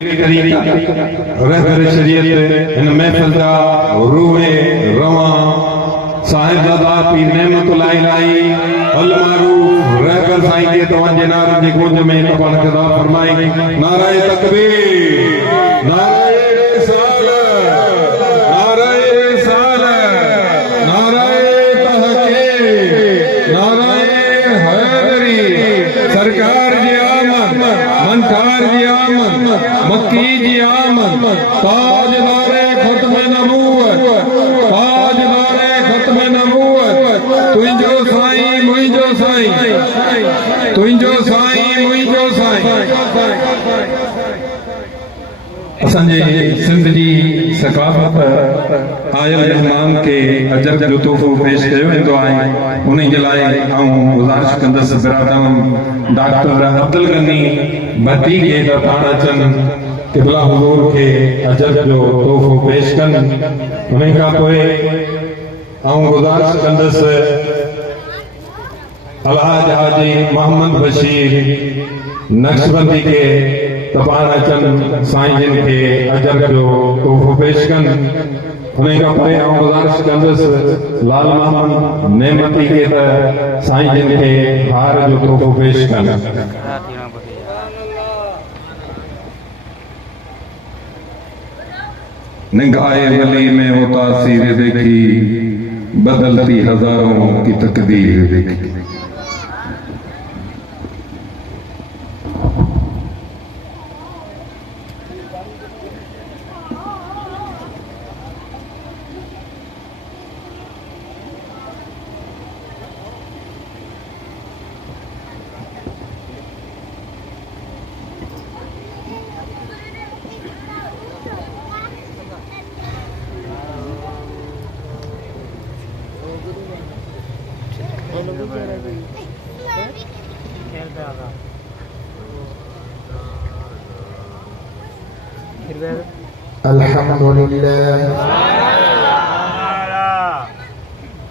रहबर शरीयत इन महफिल जा रूहे रवा साहिबजादा पीर नेमतुल्लाह इलाही अल मारूफ रहबर साईं के तवज्जो नार जे गोद में कपाल कदा फरमाई नाराए तकबीर नाराए रिसालत नाराए रिसालत नाराए तहकीक नाराए हैदरी सरकार जी आमद मनकार जी आमद मक्की जी आमद ताजदारे खत्म नबूवत ताजदारे खत्म नबूवत तुंजो साईं मुंजो साईं तुंजो साईं मुंजो साईं असांजे सिंध जी सकाफत आयल मेहमान के अजब जो तोहफ़ो पेश कयो वेंदो आहे उन जे लाइ आऊं गुज़ारिश कंदुसि बिरादम डॉक्टर अब्दुल गनी भट्टी के त पाण अचनि क़िबला हुज़ूर के अजब जो तोहफ़ो पेश कनि उन खां पोइ आऊं गुज़ारिश कंदुसि अलहाज हाजी मोहम्मद बशीर नक्शबंदी के पाण अचनि साईं जिन के अजब जो तोहफ़ो पेश कनि उन खां पोइ आऊं गुज़ारिश कंदुसि लाल मोहम्मद नेमती के त साईं जिन के हार जो तोहफ़ो पेश कनि निगाहे वली में वो तासीर देखी बदलती हजारों की तकदीर देखी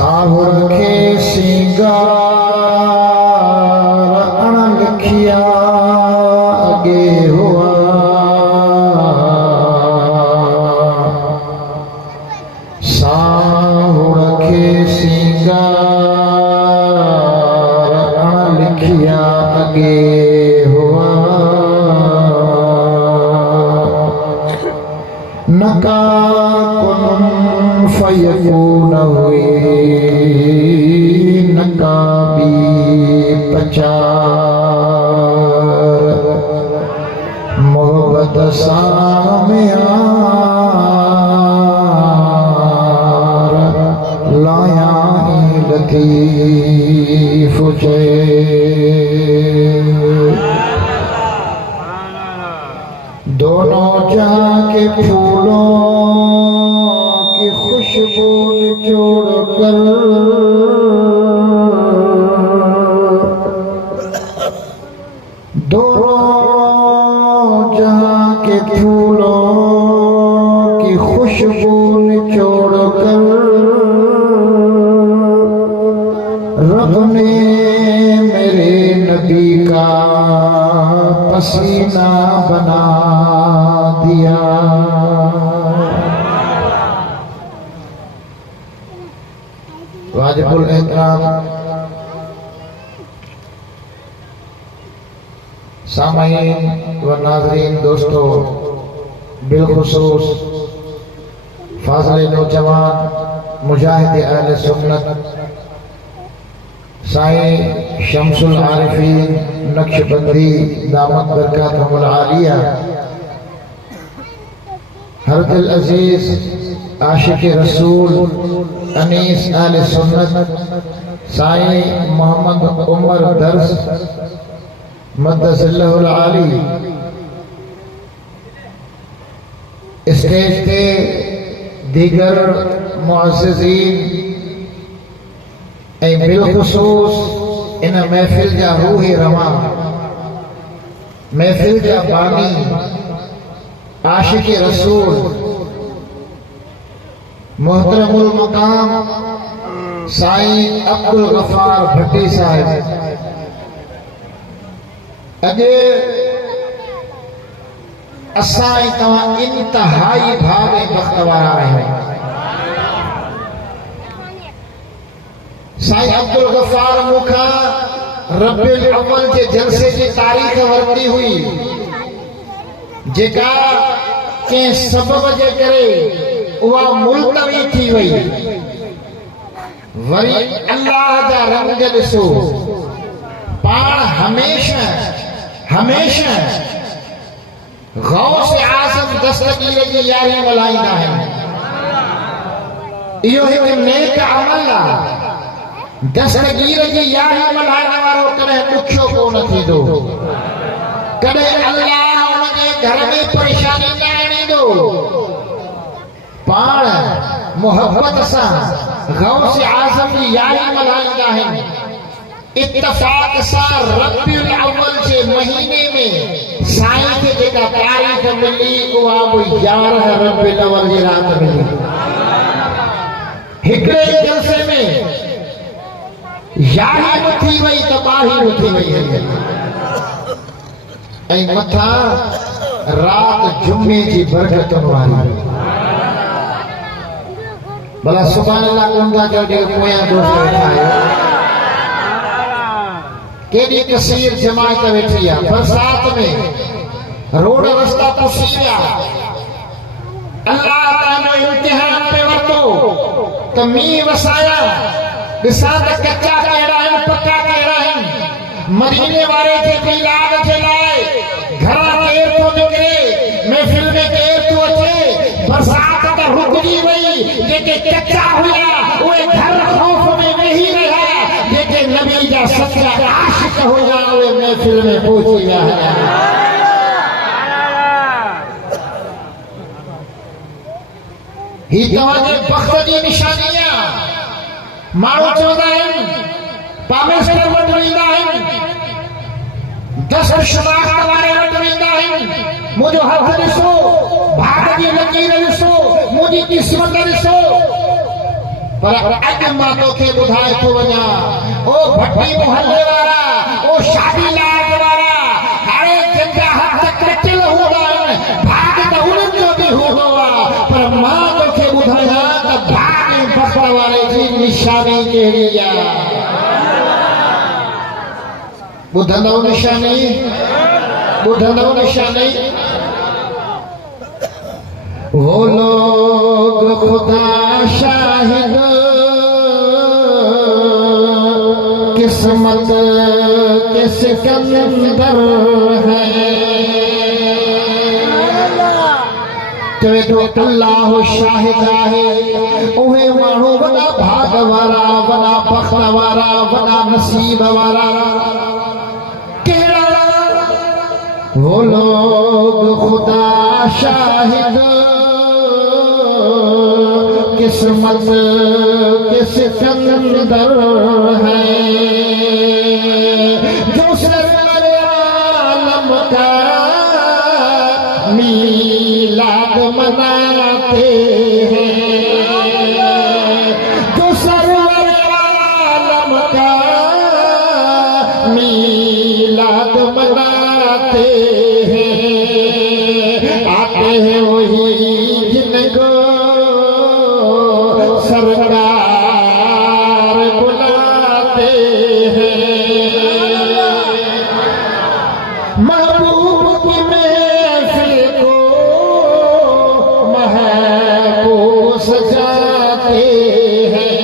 साहुर के सिंगार अण लिखिया अगे हुआ कुन फयकून हुए नकाबी पचार मोहब्बत सामयार लाया लतीफ चे दोनों जहां के फूलों की खुशबू निचोड़ कर दोनों जहां के फूलों की खुशबू निचोड़ कर रब ने मेरे नबी का पसीना बना दिया। वाजिबुल एहतराम सामाईन व नाज़रीन दोस्तों, बिलखुसूस फाज़िल नौजवान मुजाहिद अहले सुन्नत साईं शम्सुल आरिफीन नक्शबंदी दामत बरकातहुल आलिया, हर दिल अजीज आशिक रसूल अनीस अहले सुन्नत साईं मोहम्मद उमर दर्स मद्दसल्लहुल आली स्टेज पे दीगर मुअज़्ज़िज़ीन ऐं बिलखुसूस इन महफ़िल जा रूही रवा महफ़िल जा बानी आशिक रसूल मोहतरमुल मकाम साईं अब्दुल गफ़ार भट्टी साहिब, अॼु असां ऐं तव्हां इंतहाई भाग ऐं बख़्त वारा आहियूं। साईं अब्दुल गफ़ार मूंखां रबिउल अव्वल जे जलसे जी तारीख़ वरिती हुई, जेका कंहिं सबब जे करे उहा मुलतवी थी वई। वरी अल्लाह जा रंग ॾिसो, पाण हमेशा हमेशा गौस आज़म दस्तगीर जी यारी मल्हाईंदा आहिनि। इहो हिकु नेक अमल आहे। दस्तगीर जी यारी मल्हाइण वारो कॾहिं ॾुखियो कोन थींदो, कॾहिं अल्लाह उनजे घर में परेशानी न आणींदो। पाण मोहब्बत सां गौस आज़म जी यारी मल्हाईंदा आहिनि। इत्तफ़ाक़ सां रबिउल अव्वल जे महीने में साईं खे जेका तारीख़ मिली उहा बि 11 रबिउल अव्वल जी राति मिली। हिकिड़े जलसे में यारी बि थी वई त ॿाही बि थी वई ऐं मथां राति जुमे जी बरकतुनि वारी। भला सुभाणे अल्लाह कोन था चओ जेके पोयां दोस्त वेठा आहियो। केॾी कसीर जमायत वेठी आहे, बरसात में रोड रस्ता पुसी विया। अल्लाह तव्हांजो इम्तिहान पे वरितो त मींहुं वसाया। ॾिसां त कचा कहिड़ा आहिनि, पका कहिड़ा आहिनि। मदीने वारे जे मिलाद जे लाइ घरां केरु थो निकिरे, महफ़िल में केरु थो अचे। बरसात त रुकिजी वई, जेके कचा हुया उहे घर ख़ौफ़ में वेही रहिया। जेके नबी जा सच्चा आशिक़ हुया उहे महफ़िल में पहुची विया। ही तव्हांजे बख़्त जी निशानी आहे। माण्हू चवंदा आहिनि पामेस्टर वटि वेंदा आहिनि, दस्त शुनाख़्त वारे वटि वेंदा आहिनि। मुंहिंजो हथ ॾिसो, भाग जी लकीर ॾिसो, मुंहिंजी क़िस्मत ॾिसो। पर अॼु मां तोखे ॿुधाए थो वञा, ओ भट्टी मुहल्ले वारा, ओ शादी लाज वारा, हाणे जंहिंजा हथ कटियल हूंदा आहिनि, भाग त उन्हनि जो बि हूंदो आहे। पर मां तोखे ॿुधायां त भाग ऐं बख़्त वारे जी निशानी कहिड़ी आहे। ॿुधंदव निशानी, ॿुधंदव निशानी। वो खुदा शाहिद किस्मत के सिकंदर है चवे तो अल्लाह शाहिद है उहे माण्हू वॾा भाग वारा वॾा बख़्त वारा वॾा नसीब वारा कहिड़ा वो लोग खुदा शाहिद किस्मत के सिकंदर है जो सरवर आलम का मीलाद मनाते हैं जो सरवर आलम का मीलाद मनाते हैं आते हैं वही जिनको सरकार बुलाते हैं महबूब की महफिल को महबूब सजाते हैं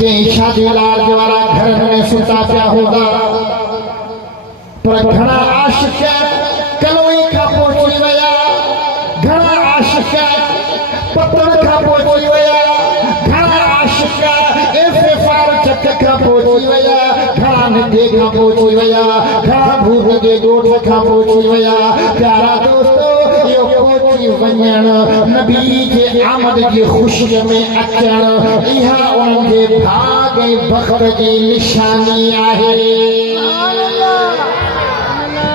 के शादी लाल वाला घर में सुता पिया होगा पर घना आशिक कलोई का पहुंची वया घना आशिक पतन का पहुंची वया घना आशिक एफएफआर चक का पहुंची वया घना नदे का पहुंची वया घना भूख के गोठ का पहुंची वया प्यारा दोस्तों यो पहुंची वञण नबी के आमद की खुशी में अचण इहा उनके भाग बख़्त की निशानी आहे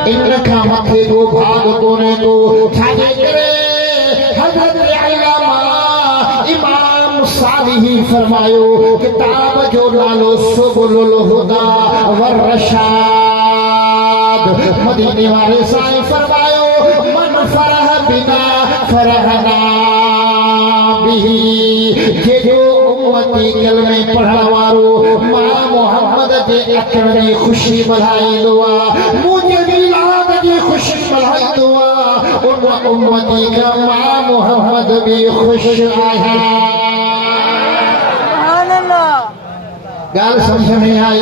इनका मथे को भाग कोने को छाजे करे हज़रत अल्लामा इमाम सालिही फरमायो किताब जो नालो सुबुलुल हुदा वर रशाद मदीने वाले साईं फरमायो मन फरह बिना फरहना बिही जे जो उम्मती कलमे पढ़ण वारो मां मोहम्मद जे अचण जी खुशी बधाईंदो आहे मुंहिंजे मिलाद जी खुशी बधाईंदो आहे उन उम्मती का मां मोहम्मद भी खुश आहे गाल समझ में आई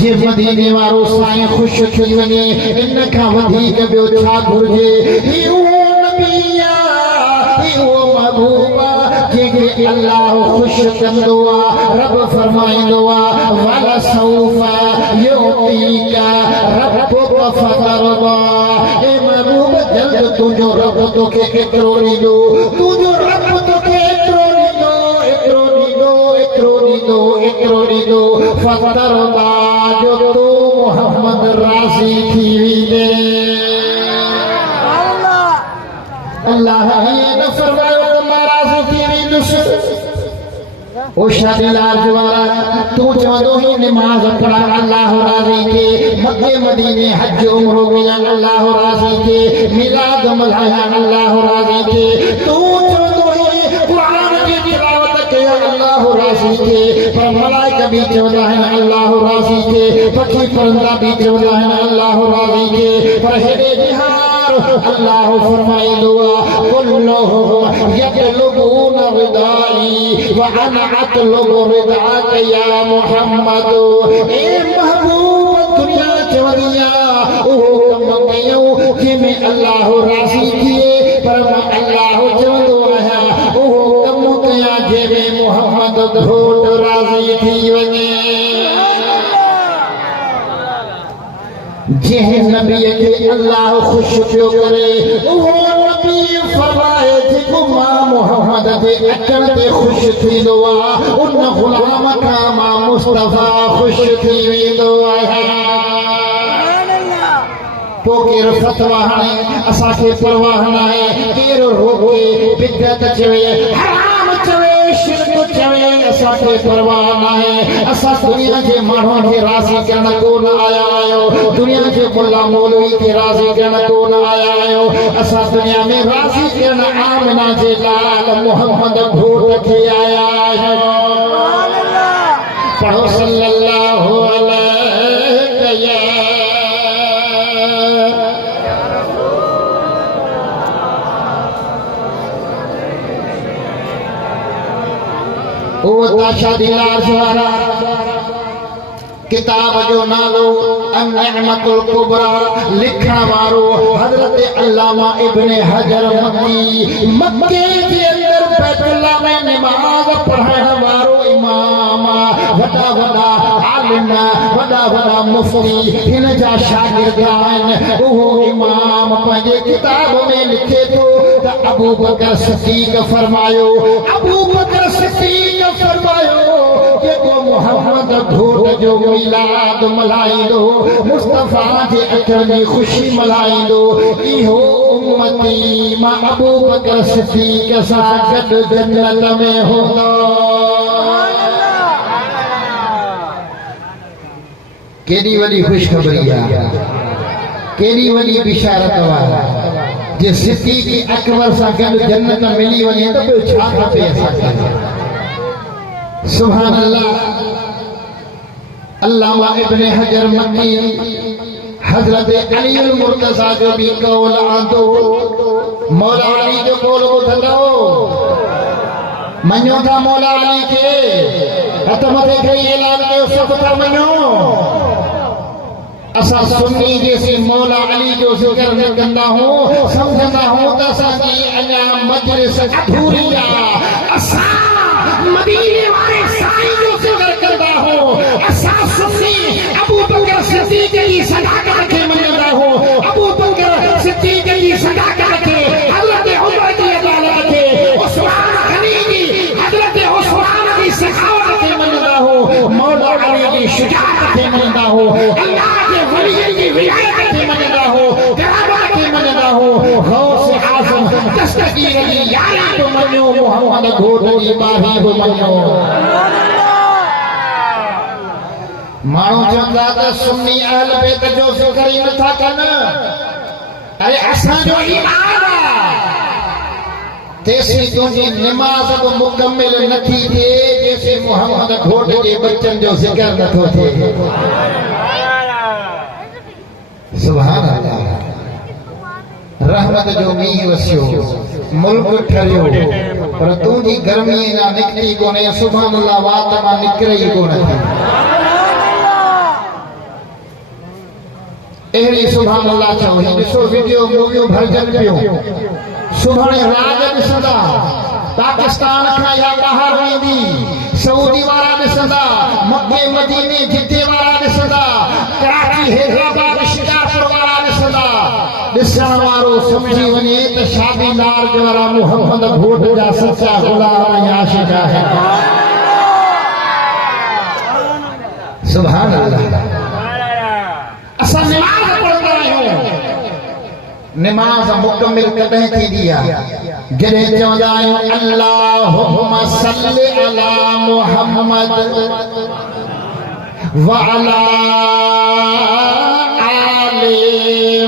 जे मदीने वारो साईं खुश थी वञे इन खां वधीक ॿियो छा घुर्जे ही उहो नबी आहे ही उहो महबूब आहे जंहिंखे अल्लाह खुश कंदो आहे रब फरमाईंदो आहे वला सौफा युतीका रब्बुका फतरदा ए महबूब जल्द तुंहिंजो रब तोखे एतिरो ॾींदो तुंहिंजो रब तोखे एतिरो ॾींदो एतिरो ॾींदो एतिरो ॾींदो एतिरो ॾींदो फतरदा जो तू मोहम्मद राज़ी थी वेंदे अल्लाह ये न फरमायो मां राज़ी थी वेंदुसि ओ शादी लाल वारा तू चवंदो ही नमाज़ पढ़ा अल्लाह राज़ी के मक्के मदीने हज उम्र किया अल्लाह राज़ी के मिलाद मल्हाया अल्लाह राज़ी के तू चवंदो ही कुरान की तिलावत किया अल्लाह राज़ी के पर मलाइका भी चवंदा आहिनि अल्लाह राज़ी के पखी परिंदा भी चवंदा आहिनि अल्लाह राज़ी के पर हेॾे बिहार अल्लाह फरमाईंदो आहे कुल्लुहुम यतलुबून रिदाई व अना अतलुबु रिदाक या मुहम्मद ए महबूब दुनिया चवंदी आहे उहो कम कयूं जंहिंमें अल्लाह राज़ी थिए पर मां अल्लाह चवंदो आहियां उहो कम कयां जंहिंमें मुहम्मद घोट राज़ी थी वञे जंहिं नबीअ खे अल्लाह खुश पियो करे उहो नबी फरमाए जेको मां मोहम्मद जे अचण ते ख़ुश थींदो आहे उन ग़ुलाम खां मां मुस्तफ़ा ख़ुश थी वेंदो आहे तो केरु फतवा हाणे असांखे परवाह न आहे केरु रोके बिदअत चवे हराम चवे शिरक चवे असांखे परवाह न आहे असां दुनिया जे माण्हुनि खे राज़ी करण कोन आया आहियूं दुनिया जे मुल्ला मौलवी खे राज़ी करण कोन आया आहियूं असां दुनिया में राज़ी करण आमिना जे लाल मोहम्मद घोट खे आया आहियूं पढ़ो सल्लल्लाहु अलैहि ओ ताशा दिलार सवारा किताब जो नालो अन-निअमतुल कुबरा लिखण वारो हजरत अल्लामा इब्ने हजर मक्के के अंदर बैतुल्लाह में नमाज पढ़ण वारो इमाम वडा वडा आलिम वडा वडा मुफ्ती हिन जा शागिर्द आहिनि उहो इमाम पंहिंजे किताब में लिखे थो त अबू बकर सिद्दीक़ फरमायो अबू बकर सिद्दीक़ फरमायो जेको मोहम्मद घोट जो मिलाद मल्हाईंदो मुस्तफा जे अचण जी ख़ुशी मल्हाईंदो इहो उम्मती मां अबू बकर सिद्दीक़ सां गॾु जन्नत में हूंदो। केॾी वॾी ख़ुशख़बरी आहे, केॾी वॾी बिशारत आहे। जे सिद्दीक़ अकबर सां गॾु जन्नत मिली वञे त ॿियो छा खपे असांखे। सुभान अल्लाह। अल्लामा इब्ने हजर मक्की हजरत अली मुर्तज़ा जो भी कौल आंदो मौला अली जो कौल ॿुधंदो मञो था मौला अली खे हथ मथे खणी ऐलान कयो सभु था मञो। असां सुन्नी जेसी मौला अली जो ज़िक्र न कंदा हूं समझंदा हूं त असांजी अञा मजलिस अधूरी आहे। असां मदीने वारे साईं जो ज़िक्र कंदा हूं। असां सुन्नी अबू बकर सिद्दीक़ जी सदाकत खे मञंदा हूं। अबू बकर सिद्दीक़ जी सदाकत खे हज़रत उमर जी अदालत खे उस्मान गनी जी हज़रत उस्मान जी सखावत खे मञंदा हूं। मौला अली जी शुजाअत खे मञंदा हूं। अल्लाह जे वलीअ जी विलायत खे मञंदा हूं। करामत खे मञंदा हूं। गौस आज़म दस्तगीर जी यारी बि मञो मोहम्मद घोट जी बाही बि मञो। माण्हू चवंदा त सुन्नी अहल बैत जो ज़िक्र ई नथा कनि। अरे असांजो ईमान आहे तेसी तुंहिंजी निमाज़ बि मुकमिल नथी थिए जेसी मोहम्मद घोट जे बच्चन जो ज़िक्र नथो थिए। सुभान अल्लाह। रहमत जो मींहुं वसियो मुल्क ठरियो पर तुंहिंजी गर्मी ना निकिरी कोन्हे। सुभान अल्लाह। वात मां निकिरे ई कोन थी। अहिड़ी सुभान अल्लाह चओ। ॾिसो वीडियो मूवियूं भरजन पियो। सुभाणे राज ॾिसंदा पाकिस्तान खां या ॿाहिरि वेंदी सऊदी वारा ॾिसंदा मके मदीने जिद्दे वारा ॾिसंदा कराची हैदराबाद शिकारपुर वारा ॾिसंदा। ॾिसण वारो सम्झी वञे त शादी नार्ज वारा मोहम्मद घोट जा सच्चा गुलाम ऐं आशिक़ आहिनि। सुभान अल्लाह। असां निमाज़ पढ़ंदा आहियूं। निमाज़ मुकमिल कॾहिं थींदी आहे जॾहिं चवंदा आहियूं अल्लाहुम्मा सल्लि अला मुहम्मद व अला आले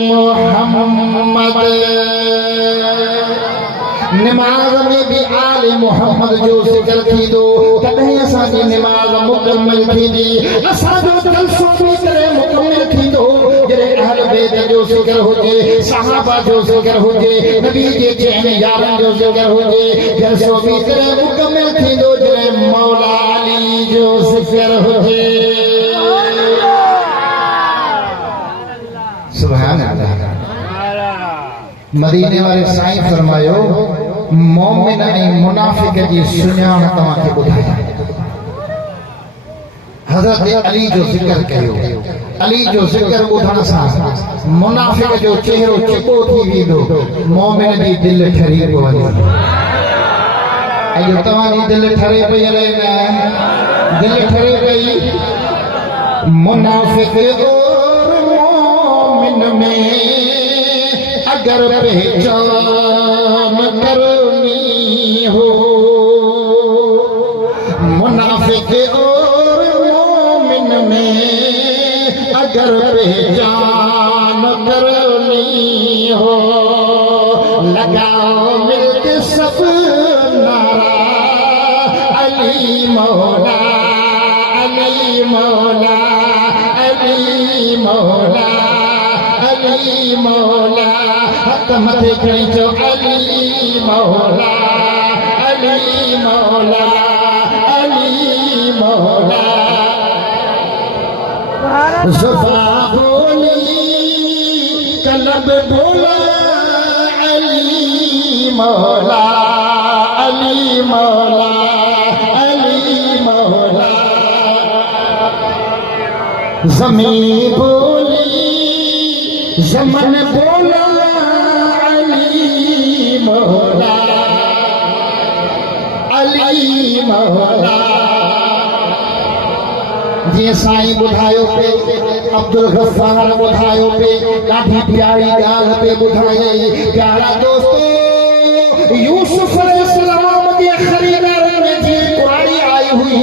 मुहम्मद। निमाज़ में भी आले मोहम्मद जो ज़िक्र थींदो तॾहिं असांजी निमाज़ मुकमिल थींदी। असांजो जलसो बि करे मुकमिल थींदो जॾहिं अहल बैत जो ज़िक्र हुजे सहाबा जो ज़िक्र हुजे नबी जे चइनि यारनि जो ज़िक्र हुजे। जलसो बि करे मुकमिल थींदो जॾहिं मौला अली जो ज़िक्र हुजे। सुभान अल्लाह। मदीने वारे साईं फरमायो मोमिन ऐं मुनाफिक जी सुञाण तव्हांखे ॿुधायां। हज़रत अली जो ज़िक्र कयो। अली जो ज़िक्र ॿुधण सां मुनाफिक जो चेहरो चिको थी वेंदो मोमिन जी दिलि ठरी पवंदी। अॼु तव्हांजी दिलि ठरे पई अलाए न दिलि ठरे पई। मुनाफिक और मोमिन में अगर पहचान करनी हो मुनाफिक और मोमिन में अगर पहचान करनी हो लगाओ मिलके सब नारा अली मौला अली मौला अली मौला अली मौला। हथ मथे खणी चओ अली मौला अली मौला अली मौला ज़ुबान बोली कलब बोला अली मौला अली मौला अली मौला ज़मीन बोली ज़मन बोला अली मौला अली मौला जीअं साईं ॿुधायो पे अब्दुल गफ़ार ॿुधायो पे ॾाढी प्यारी ॻाल्हि पे ॿुधायई प्यारा दोस्तो यूसुफ अलैहिस्सलाम जे ख़रीदार में जीअं कुआरी आई हुई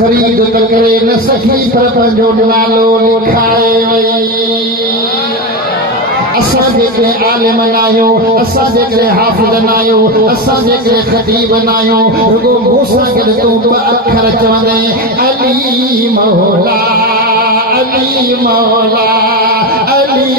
ख़रीद त करे न सघी पर पंहिंजो नालो लिखाए वई असां जेके आलिम न आहियूं असां जेके हाफ़िज़ न आहियूं असां जेके ख़तीब न आहियूं रुॻो मूंसां गॾु तूं ॿ अखर चवंदे अली मौला अली मौला अली